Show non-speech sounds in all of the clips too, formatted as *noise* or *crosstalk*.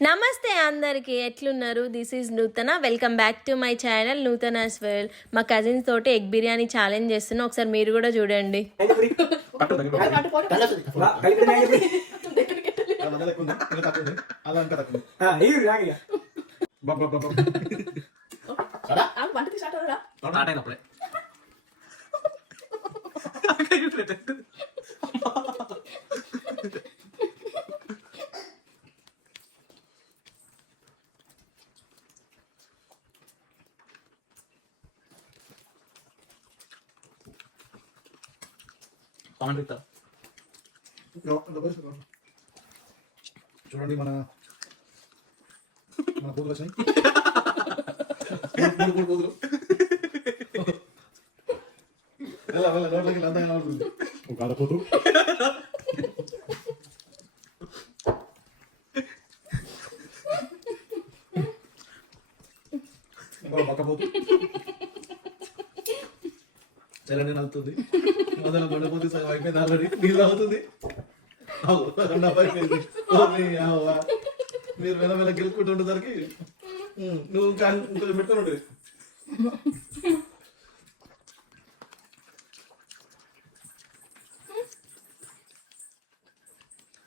నమస్తే అందరికి ఎట్లున్నారు? This is Nuthana. Welcome back to my channel Nuthana well మా కజిన్స్ తోటి ఎగ్ బిర్యానీ ఛాలెంజ్ చేస్తున్నా. ఒకసారి మీరు కూడా చూడండి. *laughs* చూడండి మన మన కూతురు వచ్చినాయి మూడు కూతురు వెళ్ళ వెళ్ళ నోట్లోకి అందంగా కనబడుతుంది ఒక ఆడపోతు ఇంకో పక్క పోతు. చల్లని నలుతుంది మొదలు గొడవపోతే సగం అయిపోయింది ఆల్రెడీ నీళ్ళు అవుతుంది రెండు అయిపోయింది మీరు వెల వెల గెలుపుకుంటుండేసరికి నువ్వు ఇంకా ఇంకొంచెం పెట్టుకుని ఉండేది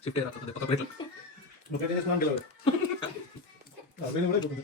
షిఫ్ట్ అయ్యి రాకపోతే పక్క ప్లేట్లు నువ్వు కట్ చేసిన గెలవు అవి. కూడా అయిపోతుంది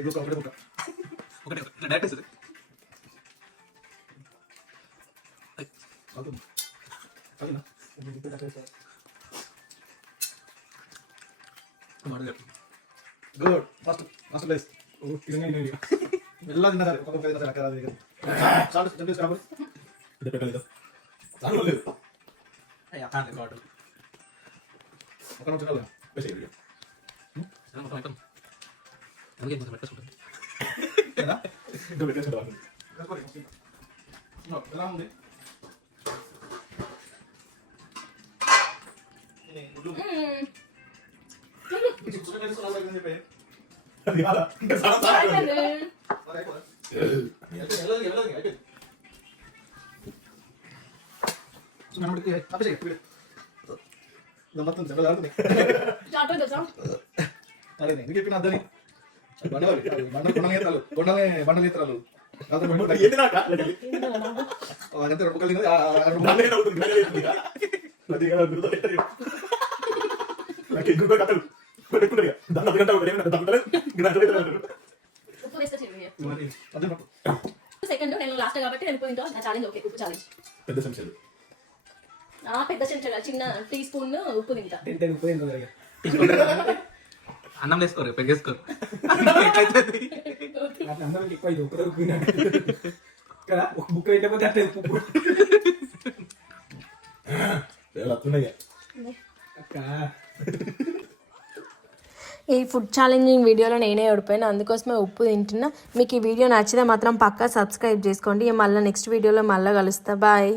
ఎగ్ ఒక ఒకటే 여기 무슨 말까 저거. 되나? 너몇 대처 나왔는데? 몇 번에 먹겠다. 나 대단한데? 네, 물론. 음. 지금 무슨 일을 써나서 이런 해 미안하다. 사람 사람. 아니면은 나 이거. 연락이 연락이 알겠. 좀 하나 이렇게 앞에 그래. 나 맞던 제가 나한테. 나도 되죠? 나네. 이게 피난다니. ఎత్తాలు కొండలే అదంతా రెండు కలిగి ఉప్పు. సెకండ్ నేను లాస్ట్ కాబట్టి నేను పోయింటో నా ఛాలెంజ్ ఓకే ఉప్పు ఛాలెంజ్ పెద్ద ఆ పెద్ద చెంచా కాదు, చిన్న టీ స్పూన్ ఉప్పు తింటా అన్నం వేసుకోరు ఎక్కువ ఇది ఒకరు కదా ఒక బుక్ అయిపోతే అట్లా ఉప్పు. వస్తున్నాయి అక్క. ఈ ఫుడ్ ఛాలెంజింగ్ వీడియోలో నేనే ఓడిపోయాను. అందుకోసమే ఉప్పు తింటున్నా. మీకు ఈ వీడియో నచ్చితే మాత్రం పక్కా సబ్స్క్రైబ్ చేసుకోండి. మళ్ళీ నెక్స్ట్ వీడియోలో మళ్ళీ కలుస్తా. బాయ్